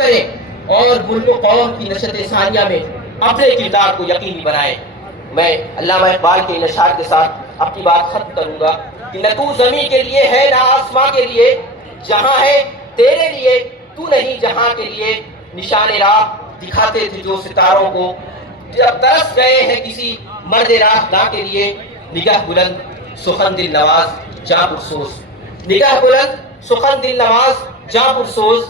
کریں اور ملک و قوم کی نشت ثانیہ میں اپنے کردار کو یقینی بنائیں۔ میں علامہ اقبال کے ان اشعار کے ساتھ اپنی بات ختم کروں گا کہ نہ تو زمین کے لیے ہے نہ آسماں کے لیے، جہاں ہے تیرے لیے تو نہیں جہاں کے لیے، نشان راہ دکھاتے تھے جو ستاروں کو، جب ترس گئے ہیں کسی مرد راہ داں کے لیے، نگاہ بلند سخن دل نواز جاں پرسوز، نگاہ بلند سخن دل نواز جاں پرسوز،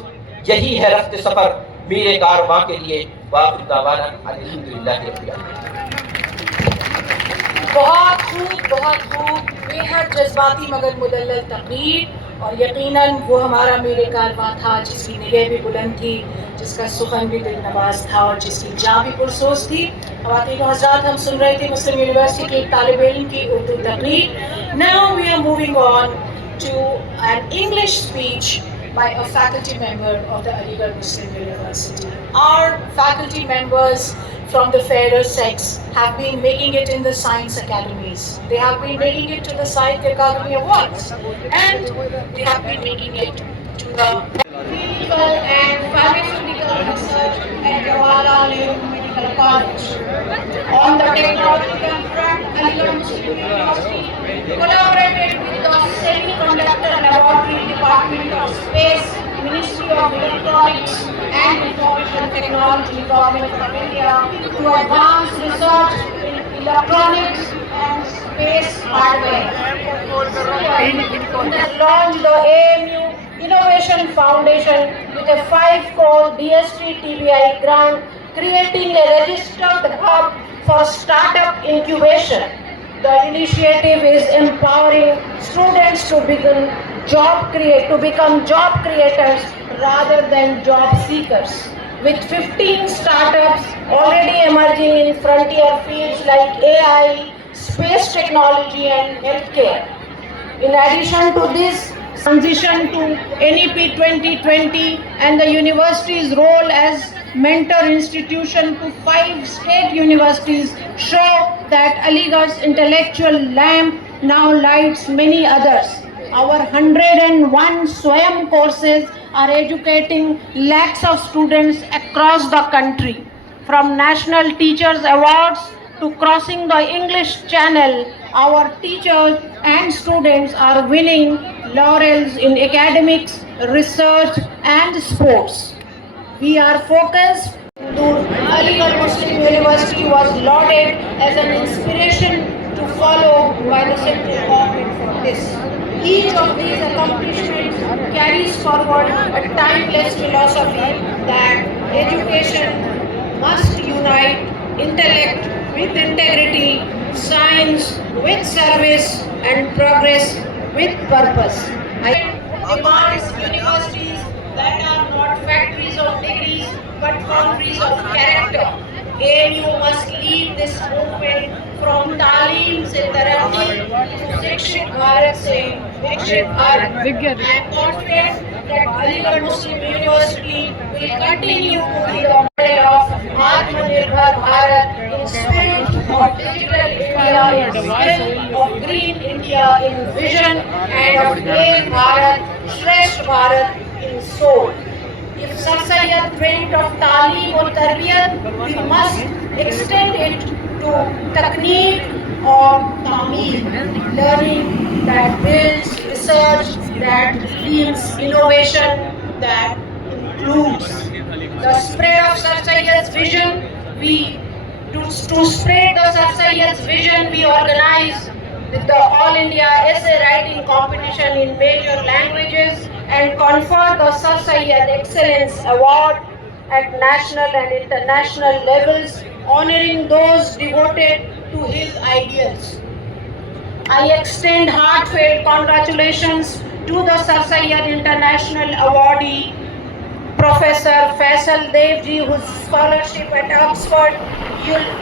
یہی ہے رفت سفر میرے کارواں کے لیے۔ وآخر دعوانا الحمدللہ رب العالمین۔ بہت خوب، بہت خوب، بے حد جذباتی مگر مدلل تقریر، اور یقیناً وہ ہمارا میرے کارواں تھا جس کی نگاہ بھی بلند تھی، جس کا سخن بھی دل نواز تھا اور جس کی جاں بھی پرسوز تھی۔ خواتین و حضرات، ہم سن رہے تھے مسلم یونیورسٹی کے ایک طالب علم کی اردو تقریر۔ Now we are moving on to an English speech by a faculty member of the Aligarh Muslim University. Our faculty members from the fairer sex have been making it in the science academies. They have been making it to the Sahitya Akademi Awards, and they have been making it to the clinical and pharmaceutical research at Jawaharlal Nehru Medical College. On the technological front, Aligarh Muslim University collaborated with the Semiconductor Laboratory Department of Space, Ministry of Electronics and Information Technology, Government of India, to advance research in electronics and space hardware. It has launched the AMU Innovation Foundation with a 5 crore DST TBI grant, creating a registered hub for startup incubation. The initiative is empowering students to become job creators rather than job seekers. With 15 startups already emerging in frontier fields like AI, space technology and healthcare. In addition to this, transition to NEP 2020 and the university's role as mentor institution to 5 state universities show that Aligarh's intellectual lamp now lights many others. Our 101 SWAYAM courses are educating lakhs of students across the country. From National Teachers Awards to crossing the English Channel, our teachers and students are winning laurels in academics, research and sports. We are focused. Aligarh Muslim University was lauded as an inspiration to follow by the central government for this. Each of these accomplishments carries forward a timeless philosophy that education must unite intellect with integrity, science with service, and progress with purpose. I demand universities that are not factories of degrees but foundries of character. AMU must lead this movement from Taaleem se Taraqi to Shikshit Bharat se Vikshit Bharat. I am confident that Aligarh Muslim University will continue to be the model of Atmanirbhar Bharat in spirit, of digital India in skill, of green India in vision, and of Ek Bharat, Shresth Bharat in soul. If Sir Syed dreamt of Taaleem or Tarbiyat, we must extend it to Takneek or Tameem, learning that builds research, that leads innovation, that includes. The spread of Sir Syed's vision, to spread the Sir Syed's vision, we organize with the All India Essay Writing Competition in major languages and confer the Sir Syed Excellence Award at national and international levels, honoring those devoted to his ideals. I extend heartfelt congratulations to the Sir Syed International Awardee, Professor Faisal Devji, whose scholarship at Oxford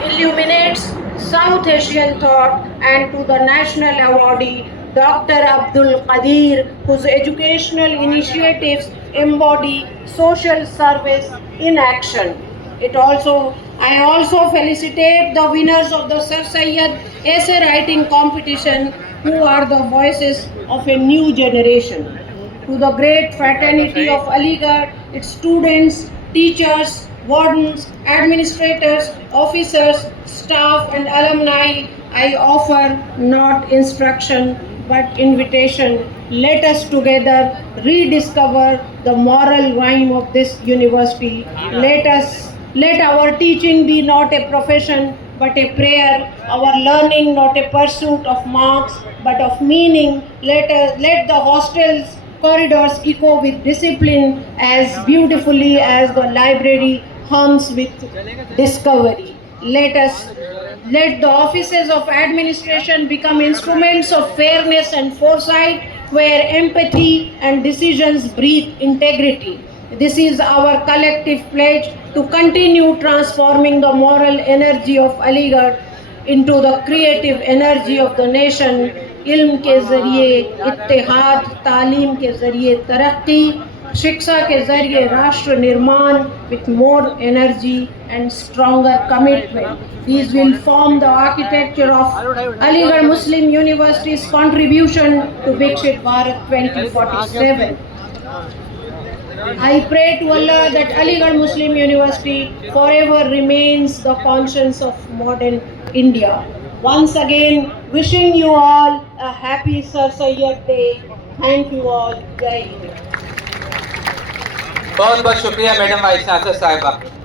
illuminates South Asian thought, and to the National Awardee, Dr. Abdul Qadir, whose educational initiatives embody social service in action. I also felicitate the winners of the Sir Syed Essay Writing Competition, who are the voices of a new generation. To the great fraternity of Aligarh, its students, teachers, wardens, administrators, officers, staff and alumni, I offer not instruction but invitation. Let us together rediscover the moral rhyme of this university. Let our teaching be not a profession but a prayer, our learning not a pursuit of marks but of meaning. Let the hostels corridors echo with discipline as beautifully as the library hums with discovery. Let the offices of administration become instruments of fairness and foresight, where empathy and decisions breathe integrity. This is our collective pledge to continue transforming the moral energy of Aligarh into the creative energy of the nation. علم کے ذریعے اتحاد، تعلیم کے ذریعے ترقی، شکشا کے ذریعے راشٹر نرمان with more energy and stronger commitment. These will form the architecture of Aligarh Muslim University's contribution to Viksit Bharat 2047. I pray to Allah that Aligarh Muslim University forever remains the conscience of modern India. Once again, wishing you all a happy Sir Syed Day. Thank you all. Jai Hind. بہت بہت شکریہ madam vice chancellor صاحبہ.